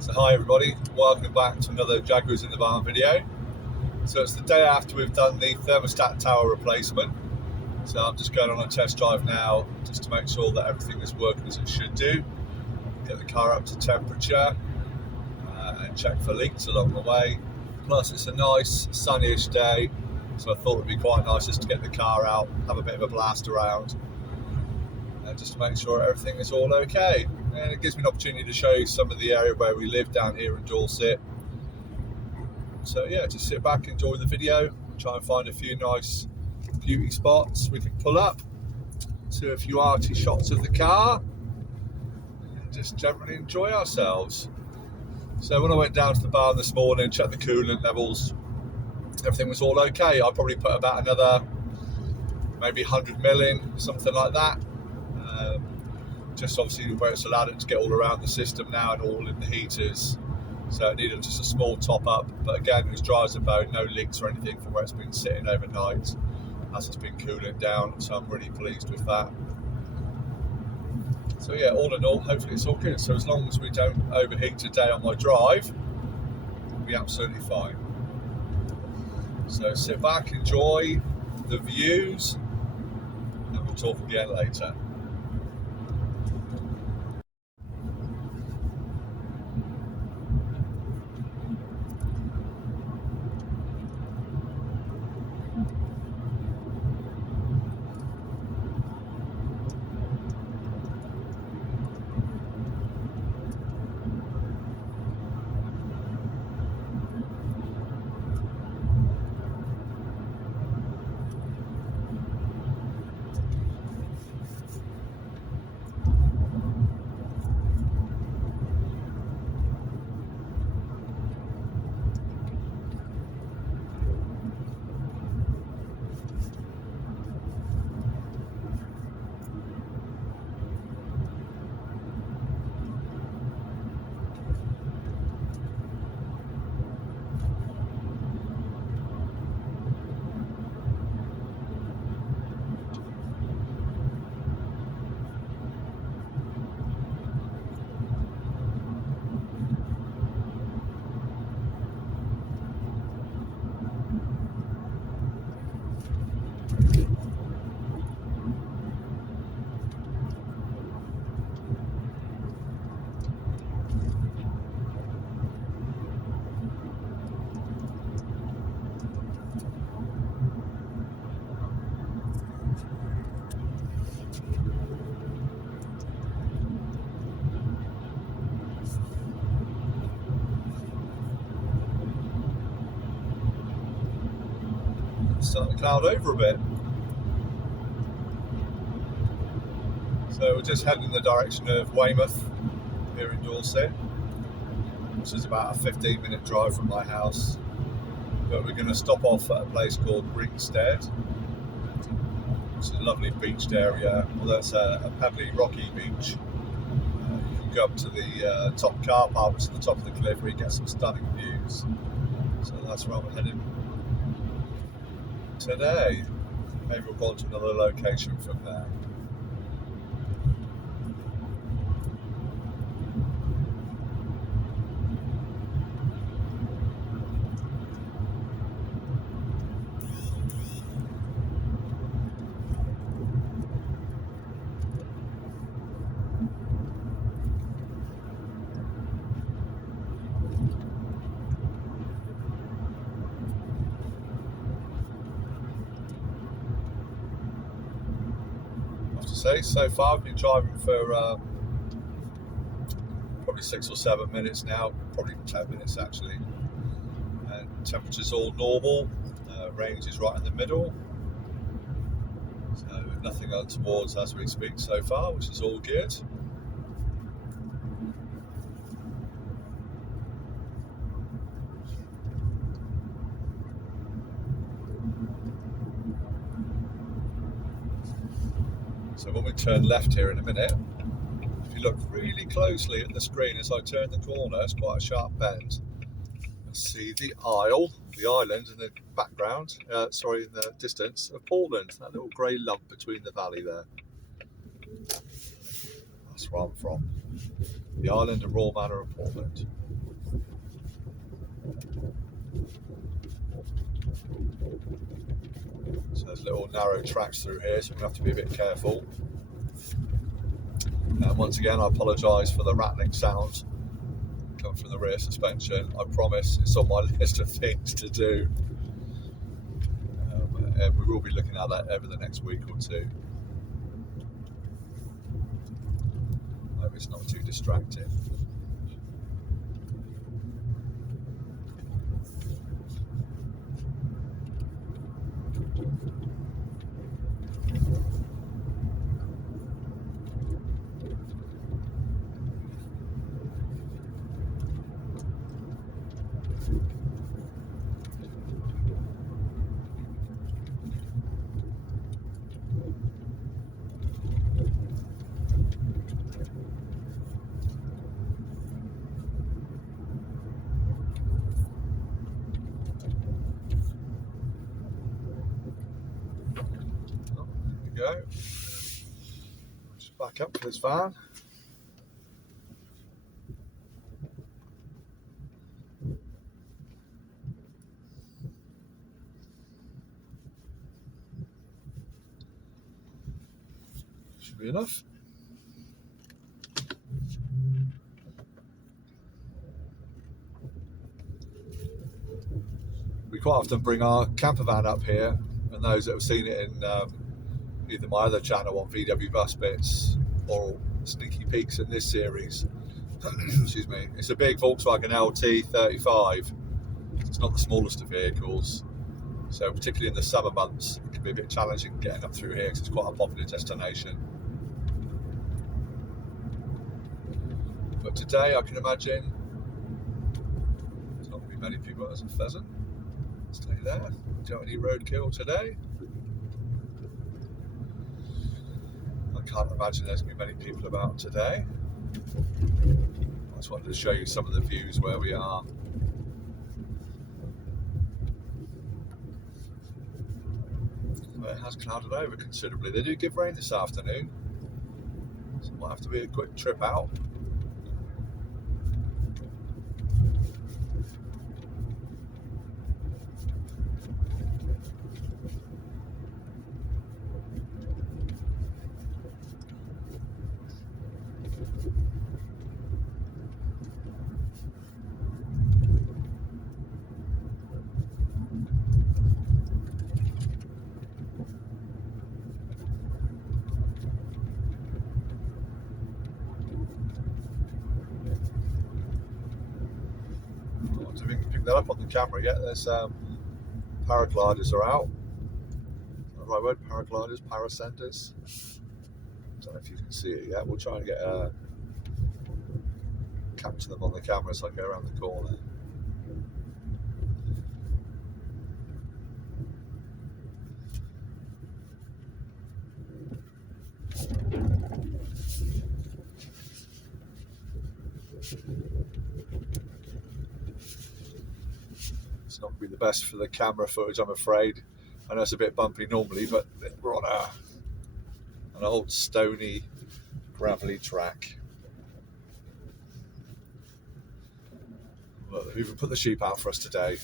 So hi everybody, welcome back to another Jaguars in the Barn video. So it's the day after we've done the thermostat tower replacement. So I'm just going on a test drive now just to make sure that everything is working as it should do. Get the car up to temperature and check for leaks along the way. Plus it's a nice sunnyish day, so I thought it would be quite nice just to get the car out, have a bit of a blast around and just to make sure everything is all okay. And it gives me an opportunity to show you some of the area where we live down here in Dorset. So yeah, just sit back, enjoy the video, try and find a few nice beauty spots we can pull up, to a few arty shots of the car, and just generally enjoy ourselves. So when I went down to the barn this morning, checked the coolant levels, everything was all okay. I probably put about another maybe 100 mil in, something like that. Just obviously where it's allowed it to get all around the system now and all in the heaters. So it needed just a small top up, but again it was dry as a bone, no leaks or anything from where it's been sitting overnight as it's been cooling down, so I'm really pleased with that. So yeah, all in all, hopefully it's all good. So as long as we don't overheat today on my drive, we'll be absolutely fine. So sit back, enjoy the views, and we'll talk again later. Starting to cloud over a bit. So we're just heading in the direction of Weymouth here in Dorset, which is about a 15-minute drive from my house. But we're going to stop off at a place called Ringstead, which is a lovely beached area, although it's a pebbly, rocky beach. You can go up to the top car park, which is the top of the cliff, where you get some stunning views. So that's where we're heading today. Maybe we'll go on to another location from there. Say so far I've been driving for probably 6 or 7 minutes now, probably 10 minutes actually, and temperature's all normal, range is right in the middle, so nothing untoward as we speak so far, which is all good. So when we turn left here in a minute, if you look really closely at the screen as I turn the corner, it's quite a sharp bend. And see the island in the background, in the distance of Portland, that little grey lump between the valley there. That's where I'm from. The island of Royal Manor of Portland. So there's little narrow tracks through here, so we're going to have to be a bit careful. And once again, I apologise for the rattling sound coming from the rear suspension. I promise it's on my list of things to do. And we will be looking at that over the next week or two. Hope it's not too distracting. Go. Just back up to this van. Should be enough. We quite often bring our camper van up here, and those that have seen it in either my other channel on VW Bus Bits or Sneaky Peeks in this series. Excuse me. It's a big Volkswagen LT35. It's not the smallest of vehicles, so particularly in the summer months it can be a bit challenging getting up through here because it's quite a popular destination. But today I can imagine there's not going to be many people. There's a pheasant. Stay there. Don't any roadkill today. I can't imagine there's going to be many people about today. I just wanted to show you some of the views where we are. Well, it has clouded over considerably. They do give rain this afternoon, so it might have to be a quick trip out. I don't think we can pick that up on the camera yet. There's paragliders are out. Is that the right word? Paragliders, parascenders. Don't know if you can see it yet. We'll try and get capture them on the camera as I go around the corner. It's not going to be the best for the camera footage, I'm afraid. I know it's a bit bumpy normally, but we're on an old stony, gravelly track. Look, they've even put the sheep out for us today.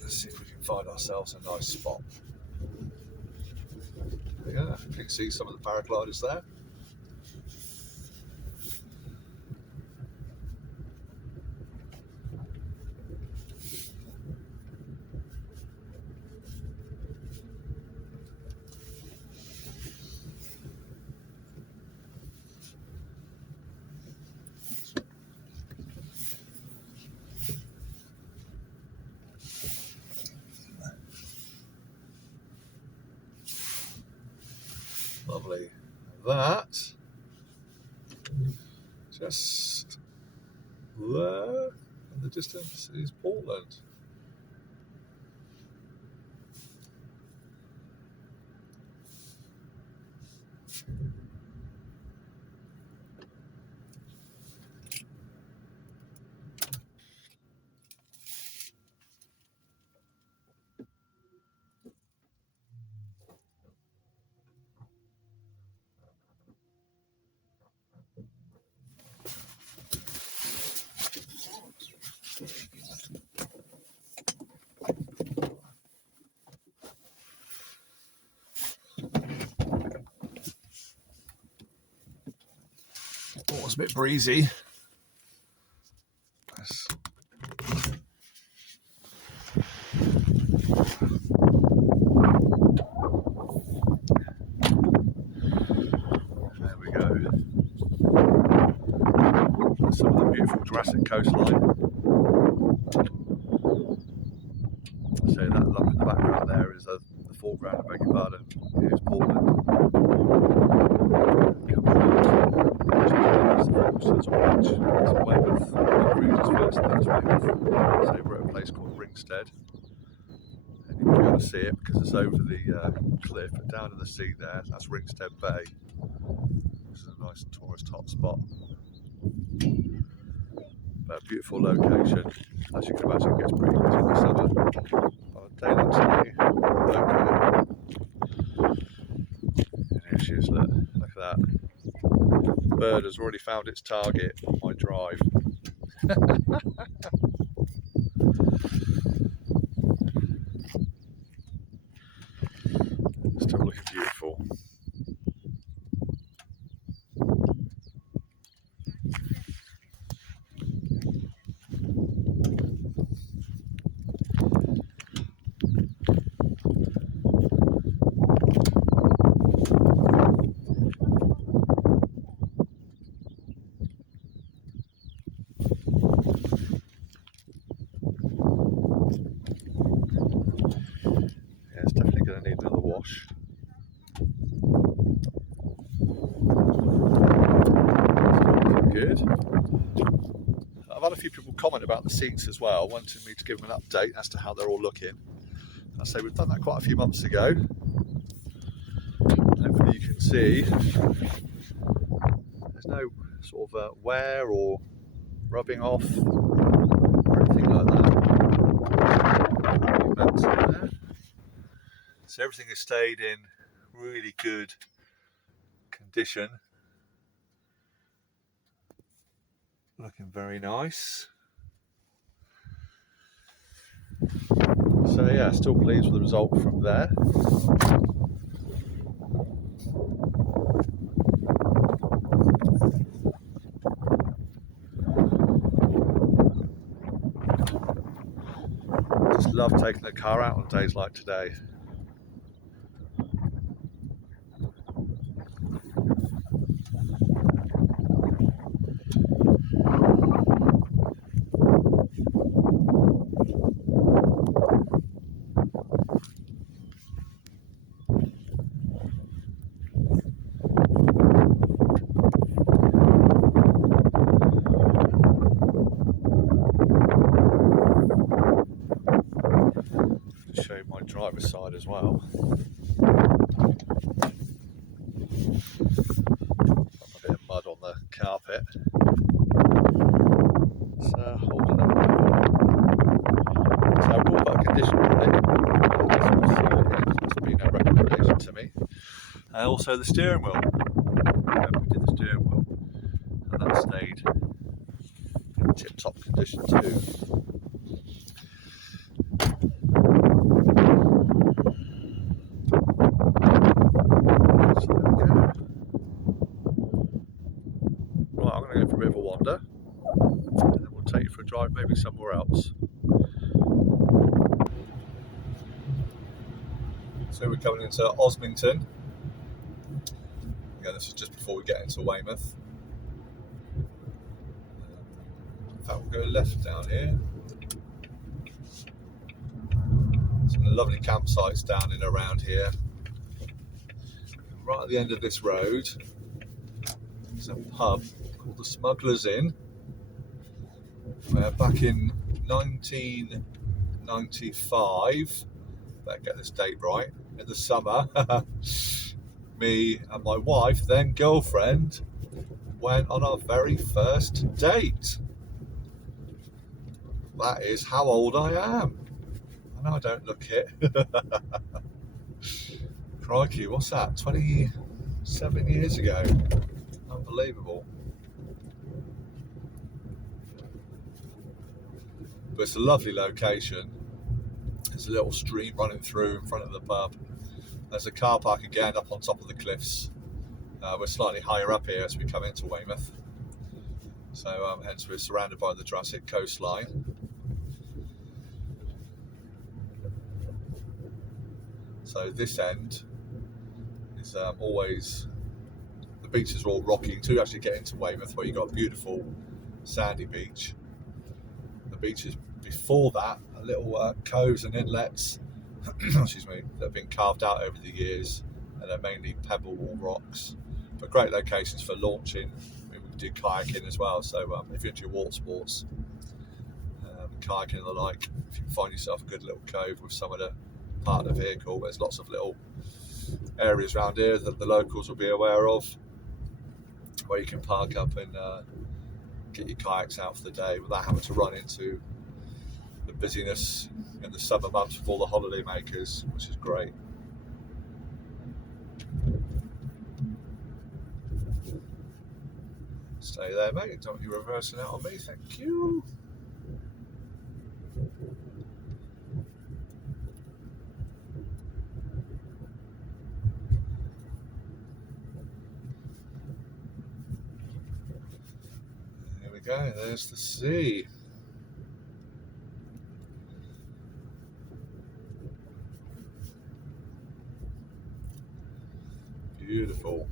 Let's see if we can find ourselves a nice spot. Yeah, you can see some of the paragliders there. Lovely. That just there in the distance is Portland. Oh, it's a bit breezy. Yes. There we go. Some of the beautiful Jurassic coastline. So that lump in the background there is the foreground, I beg your pardon. Here's Portland. That's orange. It's Weymouth. Regis first, and that's Weymouth. So we're at a place called Ringstead. And you won't be able to see it because it's over the cliff, but down in the sea there, that's Ringstead Bay. This is a nice tourist hotspot. But a beautiful location. As you can imagine, it gets pretty busy in the summer. On a day like today, and here she is, look at that. The bird has already found its target on my drive. Still looking beautiful. It's definitely going to need another wash. Good. I've had a few people comment about the seats as well, wanting me to give them an update as to how they're all looking. I say we've done that quite a few months ago. Hopefully you can see there's no sort of wear or rubbing off or anything like that. So everything has stayed in really good condition. Looking very nice. So yeah, still pleased with the result from there. Just love taking the car out on days like today. Show you my driver's side as well. Got a bit of mud on the carpet. It's holding up. So I will put a condition on it. It's been a recommendation to me. And also the steering wheel. We did the steering wheel, and that stayed in tip-top condition too. For a bit of a wander, and then we'll take you for a drive maybe somewhere else. So we're coming into Osmington. Again, this is just before we get into Weymouth. In fact, we'll go left down here. Some lovely campsites down and around here. Right at the end of this road, there's a pub called the Smugglers Inn, where back in 1995, better get this date right, in the summer, me and my wife, then girlfriend, went on our very first date. That is how old I am. I know I don't look it. Crikey, what's that? 27 years ago. Unbelievable. But it's a lovely location. There's a little stream running through in front of the pub. There's a car park again up on top of the cliffs. We're slightly higher up here as we come into Weymouth. So hence we're surrounded by the Jurassic coastline. So this end is always, the beaches are all rocky until you actually get into Weymouth, where you've got a beautiful sandy beach. The beaches before that are little coves and inlets excuse me, that have been carved out over the years, and they're mainly pebble or rocks, but great locations for launching. I mean, we do kayaking as well, so if you're into your water sports, kayaking and the like, if you can find yourself a good little cove with somewhere to park the vehicle, there's lots of little areas around here that the locals will be aware of, where you can park up and get your kayaks out for the day without having to run into the busyness in the summer months with all the holiday makers, which is great. Stay there, mate. Don't you reversing out on me, thank you. There we go, there's the sea. Beautiful.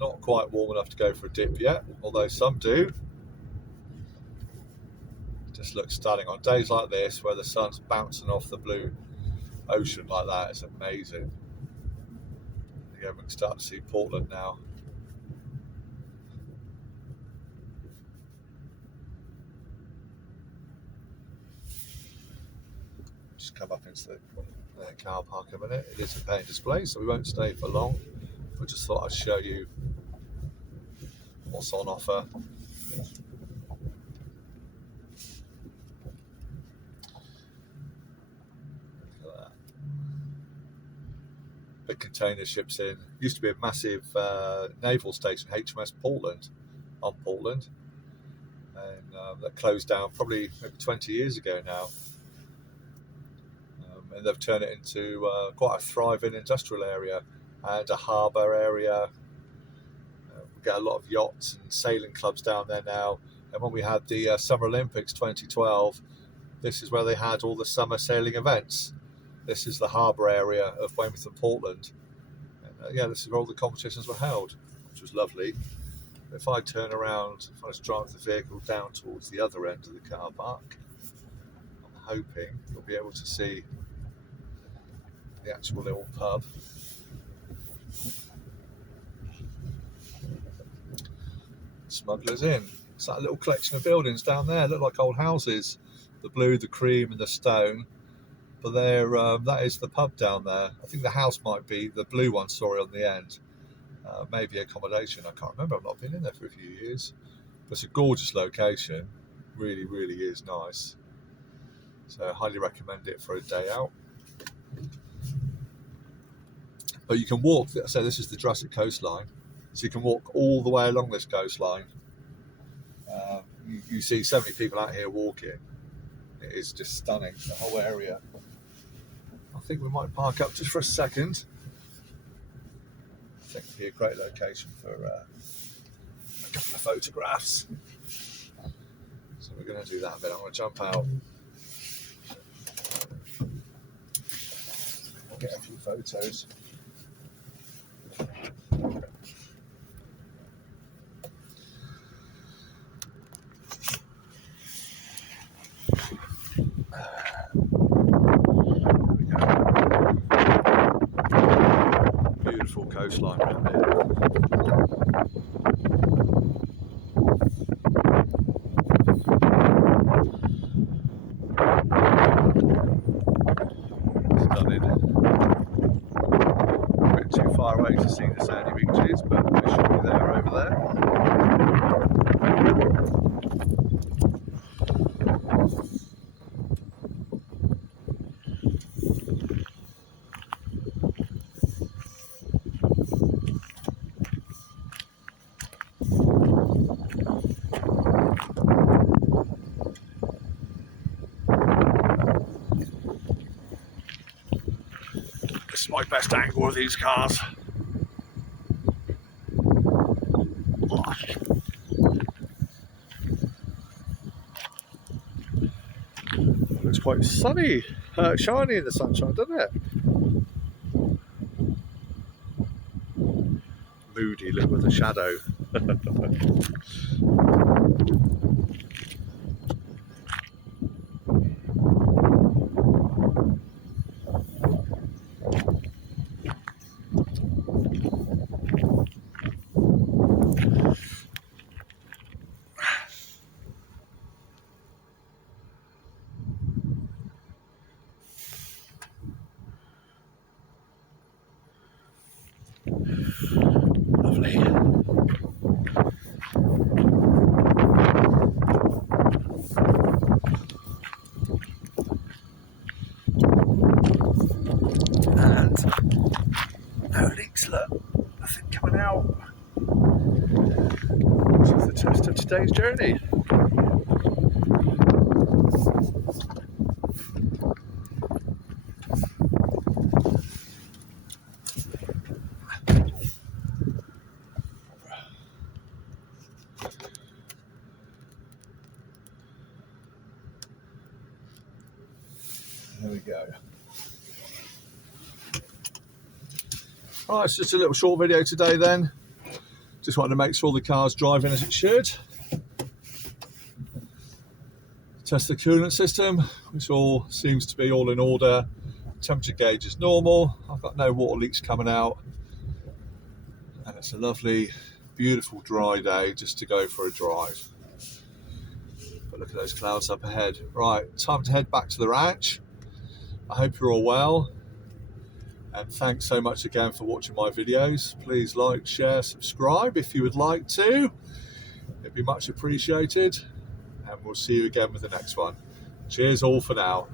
Not quite warm enough to go for a dip yet, although some do. Just looks stunning on days like this, where the sun's bouncing off the blue ocean like that. It's amazing. Again, we can start to see Portland now. Just come up into the car park a minute. It is a paying display, so we won't stay for long. I just thought I'd show you what's on offer. Look at that. Big container ships in. Used to be a massive naval station, HMS Portland, on Portland, and that closed down probably maybe 20 years ago now. And they've turned it into quite a thriving industrial area and a harbour area. We get a lot of yachts and sailing clubs down there now. And when we had the Summer Olympics 2012, this is where they had all the summer sailing events. This is the harbour area of Weymouth and Portland. And, yeah, this is where all the competitions were held, which was lovely. If I turn around, if I just drive the vehicle down towards the other end of the car park, I'm hoping you'll be able to see the actual little pub. Smugglers Inn. It's that little collection of buildings down there, look like old houses, the blue, the cream and the stone, but they're that is the pub down there. I think the house might be the blue one, sorry, on the end, maybe accommodation, I can't remember, I've not been in there for a few years, but it's a gorgeous location, really is nice, so I highly recommend it for a day out. But you can walk, so this is the Jurassic coastline, so you can walk all the way along this coastline. You see so many people out here walking. It is just stunning, the whole area. I think we might park up just for a second. I think it'd be a great location for a couple of photographs. So we're going to do that a bit. I'm going to jump out. Get a few photos. Beautiful coastline around here. Stunning. A bit too far away to see the sandy beaches, but they should be there over there. This is my best angle of these cars. Looks quite sunny, shiny in the sunshine, doesn't it? Moody, look with the shadow. Lovely. And no leaks, look, nothing coming out. This is the test of today's journey. There we go. Right, it's just a little short video today then. Just wanted to make sure the car's driving as it should. Test the coolant system, which all seems to be all in order. Temperature gauge is normal. I've got no water leaks coming out. And it's a lovely, beautiful dry day just to go for a drive. But look at those clouds up ahead. Right, time to head back to the ranch. I hope you're all well, and thanks so much again for watching my videos. Please like, share, subscribe if you would like to. It'd be much appreciated, and we'll see you again with the next one. Cheers all for now.